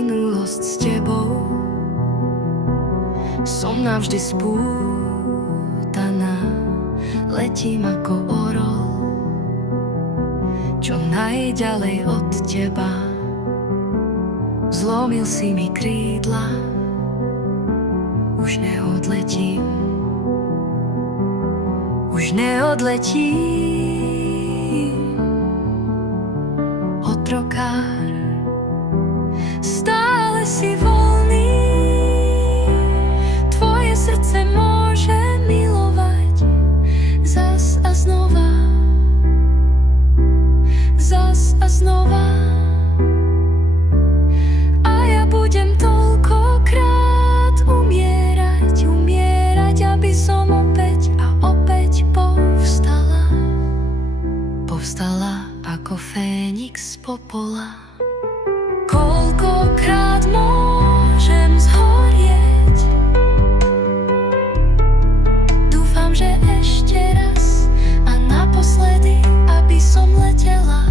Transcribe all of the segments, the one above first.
minulosť s tebou. Som navždy spútaná, letím ako orol, čo najďalej od teba. Zlomil si mi krídla, už neodletím, už neodletím. Otrokár, stále si voľný, tvoje srdce môže milovať zas a znova, zas a znova. A ja budem toľkokrát umierať, aby som opäť a opäť povstala, povstala ako Fénix z popola. Koľkokrát môžem zhorieť, dúfam, že ešte raz a naposledy, aby som letela.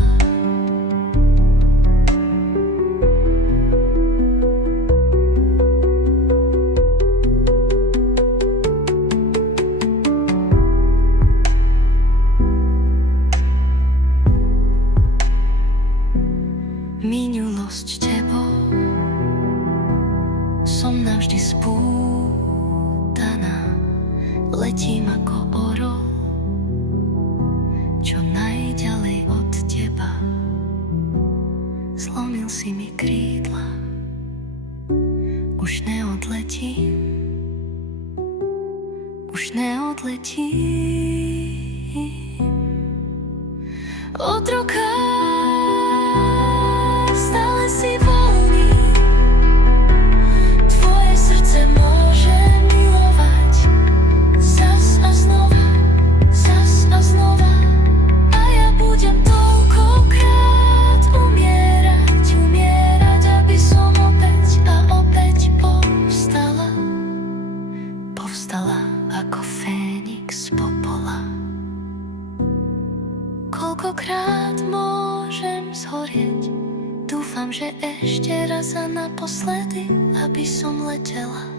Minulosť tebou, som navždy spútaná, letím ako orol, čo najďalej od teba. Zlomil si mi krídla, už neodletím, už neodletím. Otrokár, stále si voľný, tvoje srdce môže milovať zas a znova, zas a znova. A ja budem toľkokrát umierať, aby som opäť a opäť povstala, povstala ako Fénix z popola. Koľkokrát môžem zhorieť, dúfam, že ešte raz a naposledy, aby som letela.